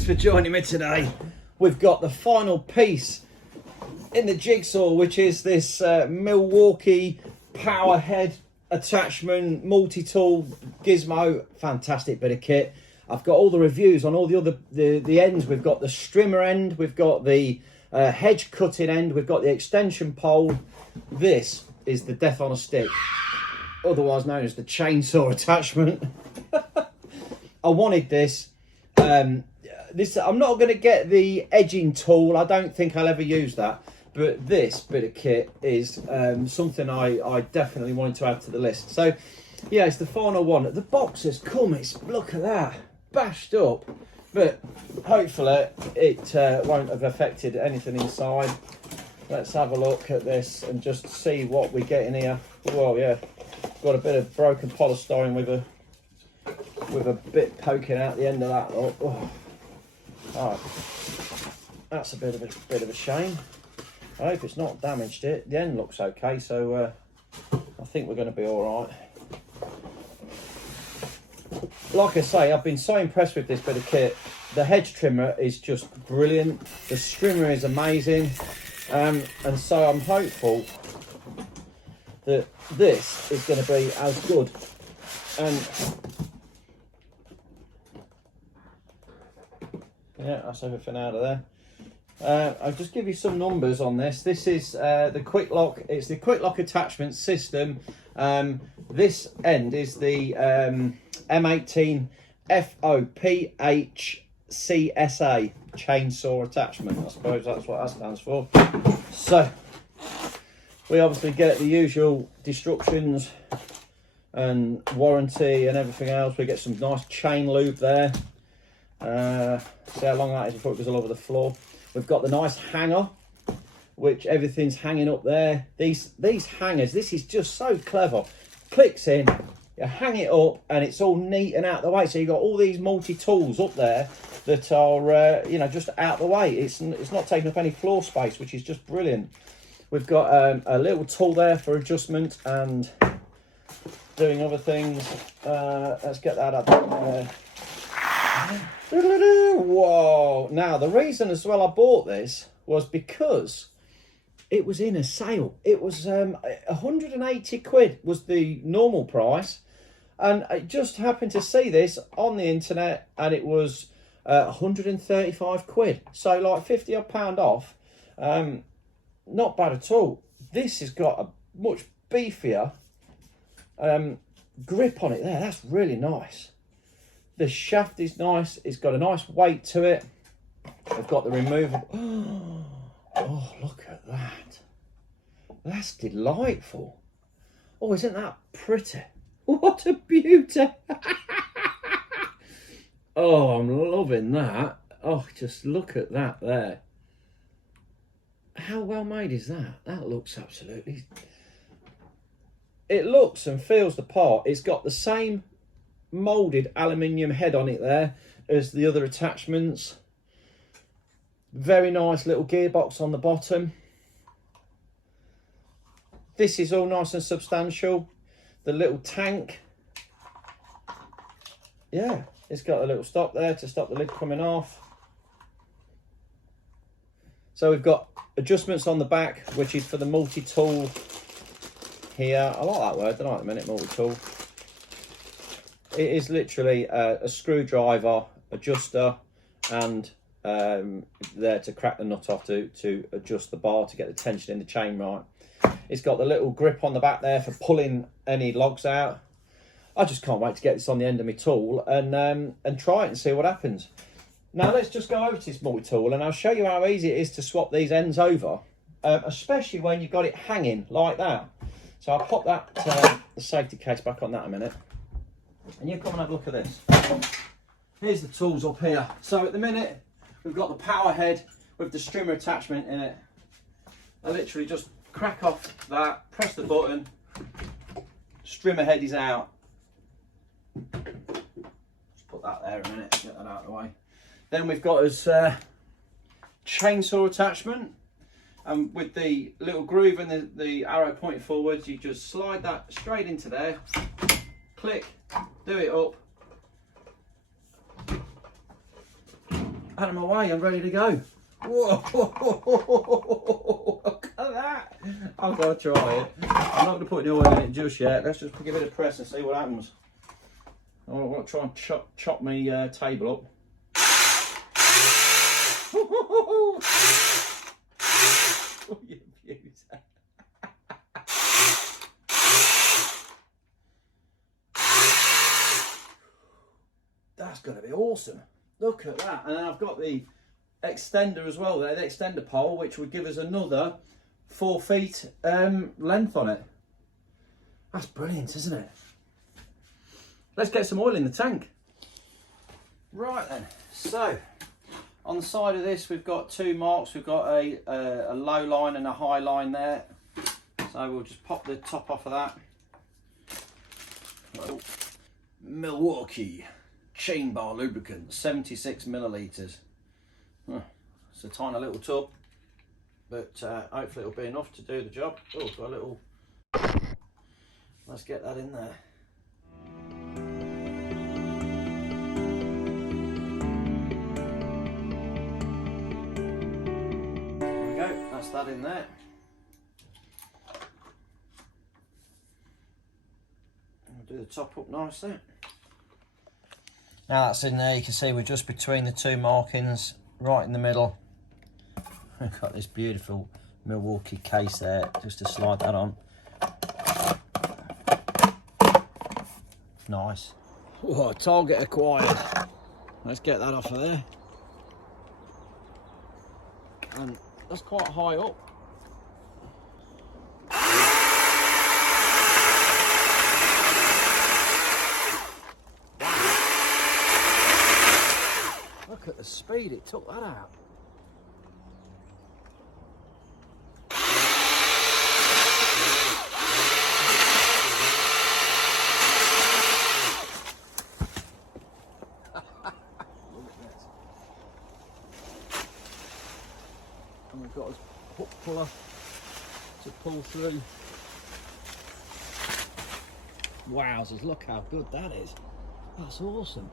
thanks for joining me today. We've got the final piece in the jigsaw, which is this Milwaukee power head attachment multi-tool gizmo. Fantastic bit of kit. I've got all the reviews on all the other the ends. We've got the strimmer end, we've got the hedge cutting end, we've got the extension pole. This is the death on a stick, otherwise known as the chainsaw attachment. I wanted this. I'm not going to get the edging tool. I don't think I'll ever use that. But this bit of kit is something I definitely wanted to add to the list. So, yeah, it's the final one. The box has come. Look at that, bashed up. But hopefully it won't have affected anything inside. Let's have a look at this and just see what we get in here. Well, yeah, got a bit of broken polystyrene with a bit poking out the end of that. Oh, that's a bit of a shame. I hope it's not damaged it. The end looks okay, so I think we're going to be all right. Like I say, I've been so impressed with this bit of kit. The hedge trimmer is just brilliant. The strimmer is amazing, and so I'm hopeful that this is going to be as good. And yeah, that's everything out of there. I'll just give you some numbers on this. This is the QUIK-LOK. It's the QUIK-LOK attachment system. This end is the M18 FOPHCSA chainsaw attachment. I suppose that's what that stands for. So we obviously get the usual destructions and warranty and everything else. We get some nice chain lube there. See how long that is before it goes all over the floor. We've got the nice hanger, which everything's hanging up there. These hangers, this is just so clever. Clicks in, you hang it up, and it's all neat and out of the way. So you've got all these multi-tools up there that are, you know, just out of the way. It's not taking up any floor space, which is just brilliant. We've got a little tool there for adjustment and doing other things. Let's get that up there. Whoa! Now the reason as well I bought this was because it was in a sale. It was 180 quid was the normal price, and I just happened to see this on the internet, and it was 135 quid. So like 50 odd pound off. Not bad at all. This has got a much beefier grip on it there. That's really nice. The shaft is nice. It's got a nice weight to it. I've got the removable. Oh, look at that. That's delightful. Oh, isn't that pretty? What a beauty. Oh, I'm loving that. Oh, just look at that there. How well made is that? That looks absolutely... It looks and feels the part. It's got the same moulded aluminium head on it there as the other attachments. Very nice little gearbox on the bottom. This is all nice and substantial. The little tank, yeah, it's got a little stop there to stop the lid coming off. So we've got adjustments on the back, which is for the multi-tool here. I like that word, don't I, at the minute, multi-tool. It is literally a screwdriver, adjuster, and there to crack the nut off to adjust the bar to get the tension in the chain right. It's got the little grip on the back there for pulling any logs out. I just can't wait to get this on the end of my tool and try it and see what happens. Now let's just go over to this multi-tool and I'll show you how easy it is to swap these ends over, especially when you've got it hanging like that. So I'll pop that the safety case back on that a minute. And you come and have a look at this. Here's the tools up here. So at the minute, we've got the power head with the strimmer attachment in it. I literally just crack off that, press the button, strimmer head is out. Just put that there a minute, get that out of the way. Then we've got his chainsaw attachment. And with the little groove and the arrow pointing forwards, you just slide that straight into there. Click, do it up, Out of my way, I'm ready to go. Whoa, look at that. I've got to try it. I'm not going to put the oil in it just yet. Let's just give it a press and see what happens. I want to try and chop my table up. That's going to be awesome. Look at that. And then I've got the extender as well there, the extender pole, which would give us another 4 feet length on it. That's brilliant, isn't it? Let's get some oil in the tank. Right then, so on the side of this we've got 2 marks. We've got a low line and a high line there. So we'll just pop the top off of that. Oh, Milwaukee chain bar lubricant, 76 millilitres. It's a tiny little tub, but hopefully it'll be enough to do the job. Oh, it's got a little, let's get that in there. There we go, that's that in there. I'll do the top up nicely. Now that's in there, you can see we're just between the 2 markings, right in the middle. We've got this beautiful Milwaukee case there, just to slide that on. Nice. Whoa, target acquired. Let's get that off of there. And that's quite high up. Look at the speed it took that out. And we've got a hook puller to pull through. Wowzers, look how good that is. That's awesome.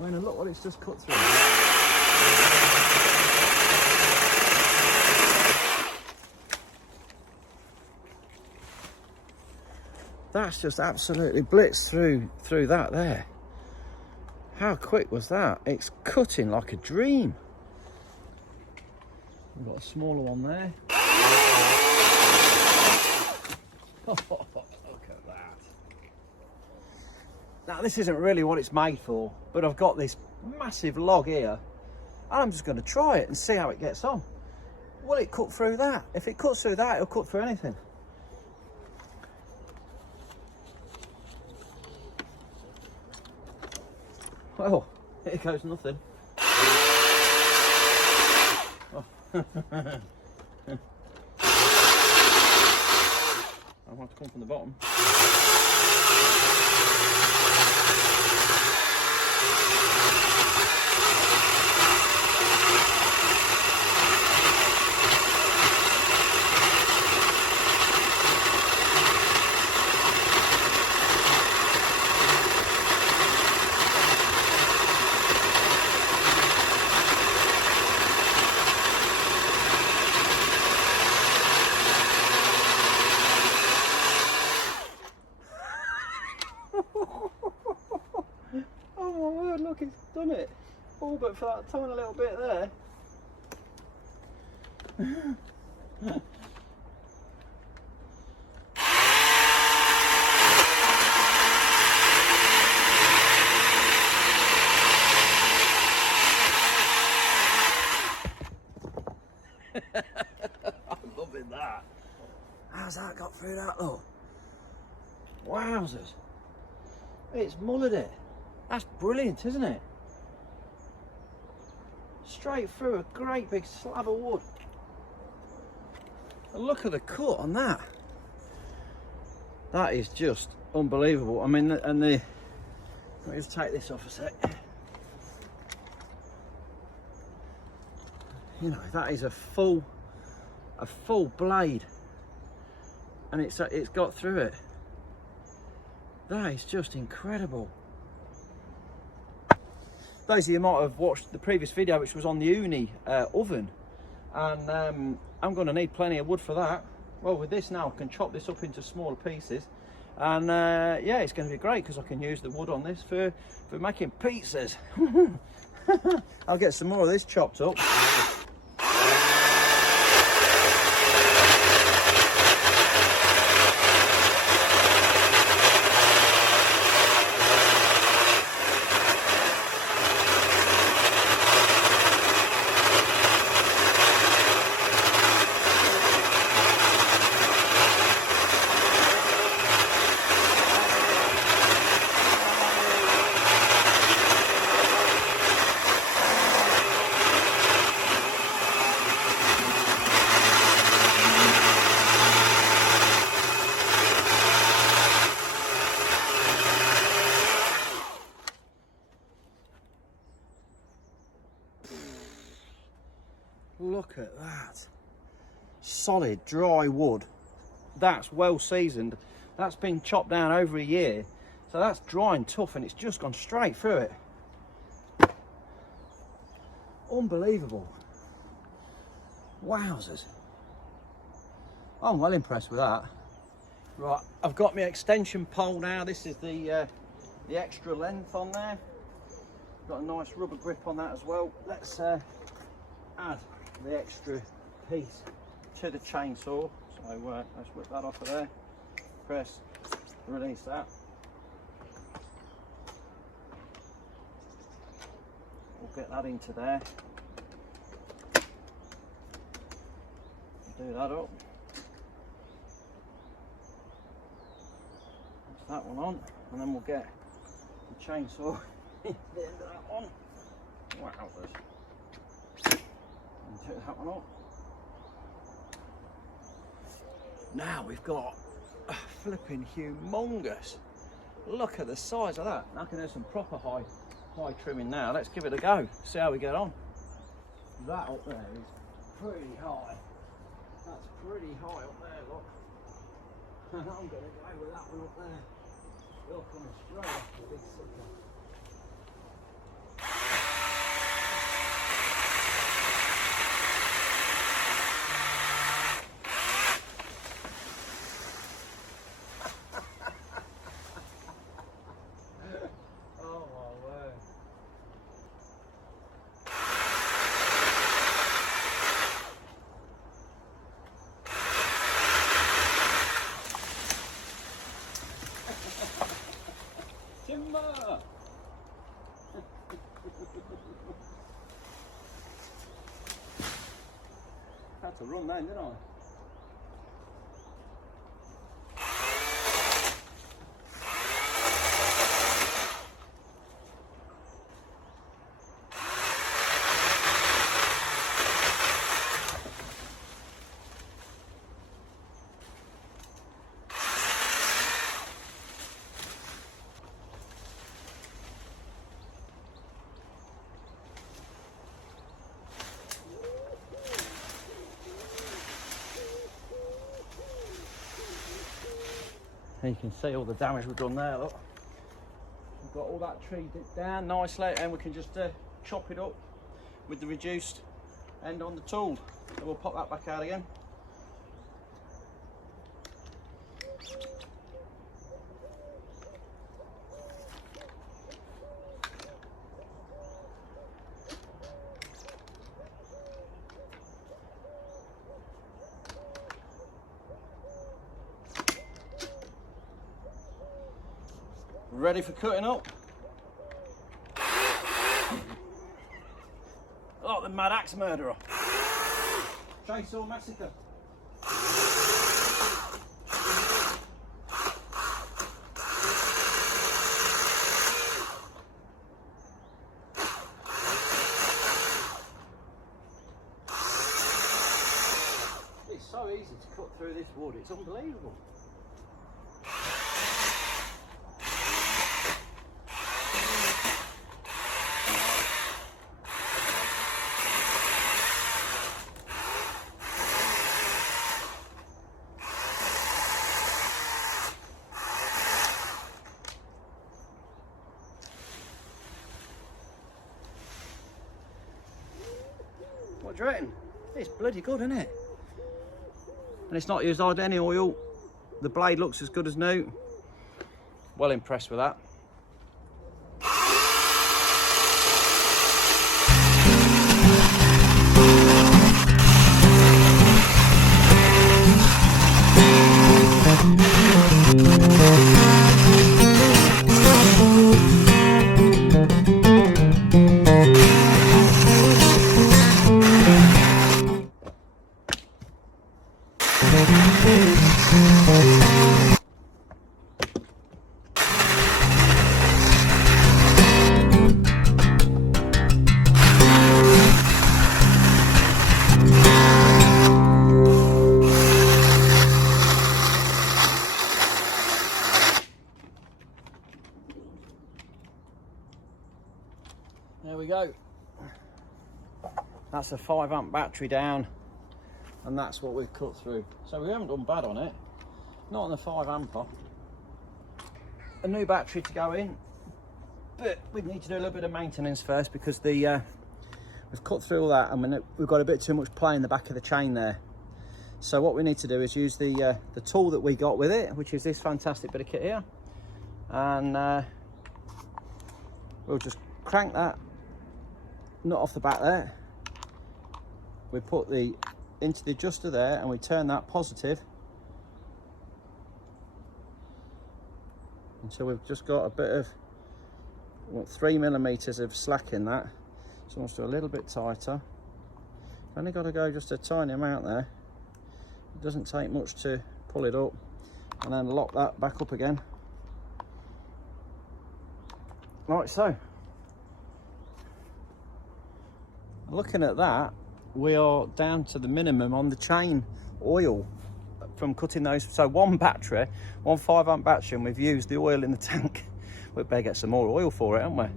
And look what it's just cut through. That's just absolutely blitzed through that there. How quick was that? It's cutting like a dream. We've got a smaller one there. Look at that. Now this isn't really what it's made for, but I've got this massive log here and I'm just going to try it and see how it gets on. Will it cut through that? If it cuts through that, it'll cut through anything. Well, here goes nothing. Oh. I'll have to come from the bottom. Oh my word, look, it's done it. All but for that tiny little bit there. I'm loving that. How's that got through that though? Wowzers. It's mullered it. That's brilliant, isn't it? Straight through a great big slab of wood. And look at the cut on that. That is just unbelievable. I mean, let me just take this off a sec. You know, that is a full blade, and it's got through it. That is just incredible. Those of you might have watched the previous video, which was on the uni oven, and I'm going to need plenty of wood for that. Well, with this now, I can chop this up into smaller pieces, and yeah, it's going to be great because I can use the wood on this for making pizzas. I'll get some more of this chopped up. Look at that. Solid, dry wood. That's well seasoned. That's been chopped down over a year. So that's dry and tough, and it's just gone straight through it. Unbelievable. Wowzers. I'm well impressed with that. Right, I've got my extension pole now. This is the extra length on there. Got a nice rubber grip on that as well. Let's add the extra piece to the chainsaw. So let's whip that off of there. Press, release that. We'll get that into there. Do that up. That's that one on, and then we'll get the chainsaw into the end of that one. Wowzers. And take that one up. Now we've got a flipping humongous. Look at the size of that. I can do some proper high trimming now. Let's give it a go. See how we get on. That up there is pretty high. That's pretty high up there, look. And I'm going to go with that one up there. You're coming straight off the big sucker. Had to run then, didn't I? And you can see all the damage we've done there, look. We've got all that tree down nicely, and we can just chop it up with the reduced end on the tool. So we'll pop that back out again. Ready for cutting up. Oh, the Mad Axe Murderer. Chainsaw Massacre. It's so easy to cut through this wood, it's unbelievable. do you reckon? It's bloody good, isn't it? And it's not used hardly any oil. The blade looks as good as new. Well impressed with that. There we go. That's a 5 amp battery down, and that's what we've cut through. So we haven't done bad on it. Not on the 5 amper. A new battery to go in, but we need to do a little bit of maintenance first because we've cut through all that, and we've got a bit too much play in the back of the chain there. So what we need to do is use the tool that we got with it, which is this fantastic bit of kit here, and we'll just crank that nut off the back there. We put into the adjuster there, and we turn that positive until we've just got a bit of 3mm of slack in that. So let's do a little bit tighter. Only got to go just a tiny amount there. It doesn't take much to pull it up, and then lock that back up again, like so. Looking at that, we are down to the minimum on the chain oil from cutting those. So one battery, one 5 amp battery, and we've used the oil in the tank. We better get some more oil for it, haven't we?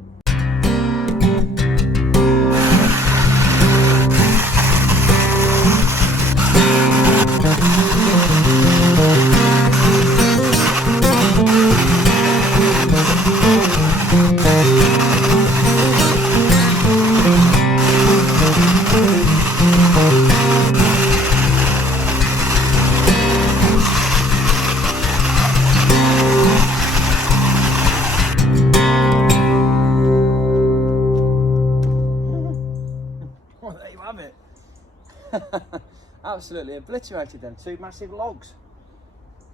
Well, there you have it. Absolutely obliterated them 2 massive logs.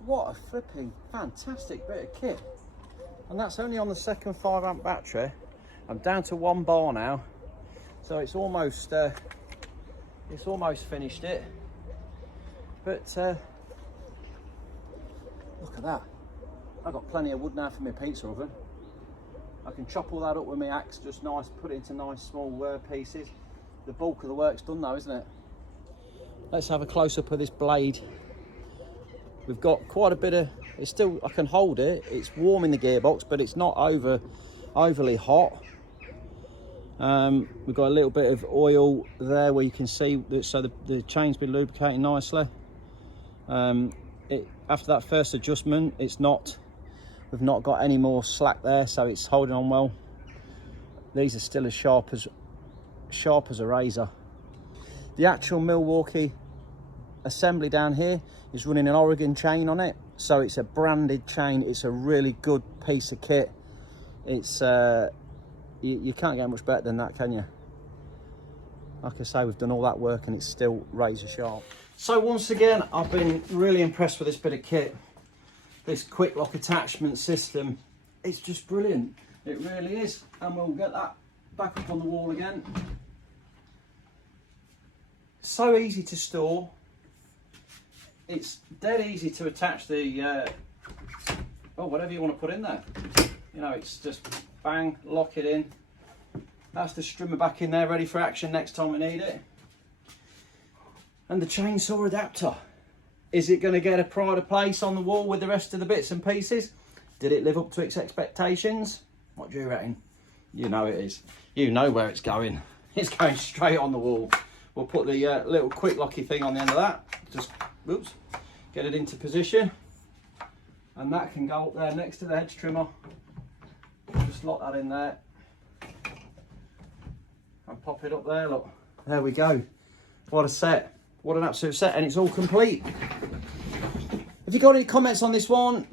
What a flipping fantastic bit of kit. And that's only on the second 5 amp battery. I'm down to 1 bar now, so it's almost finished it. But look at that. I've got plenty of wood now for my pizza oven. I can chop all that up with my axe, just nice, put it into nice small pieces. The bulk of the work's done though, isn't it? Let's have a close-up of this blade. We've got quite a bit of, it's still, I can hold it, it's warm in the gearbox, but it's not overly hot. We've got a little bit of oil there where you can see that, so the chain's been lubricating nicely. After that first adjustment, we've not got any more slack there, so it's holding on well. These are still as sharp as a razor. The actual Milwaukee assembly down here is running an Oregon chain on it, so it's a branded chain. It's a really good piece of kit. It's you can't get much better than that, can you? Like I say, we've done all that work and it's still razor sharp. So once again, I've been really impressed with this bit of kit. This QUIK-LOK attachment system, it's just brilliant. It really is. And we'll get that back up on the wall again. So easy to store. It's dead easy to attach the whatever you want to put in there. You know, it's just bang, lock it in. That's the strimmer back in there, ready for action next time we need it. And the chainsaw adapter. Is it going to get a pride of place on the wall with the rest of the bits and pieces? Did it live up to its expectations? What do you reckon? You know it is. You know where it's going. It's going straight on the wall. We'll put the little QUIK-LOK-y thing on the end of that. Just, oops, get it into position. And that can go up there next to the hedge trimmer. Just lock that in there. And pop it up there, look. There we go. What a set. What an absolute set. And it's all complete. If you've got any comments on this one,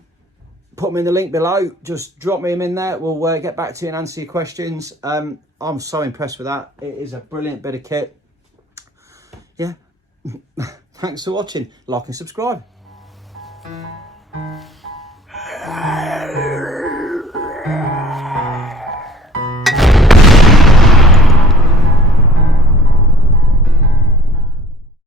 put them in the link below. Just drop me them in there. We'll get back to you and answer your questions. I'm so impressed with that. It is a brilliant bit of kit. Yeah. Thanks for watching. Like and subscribe.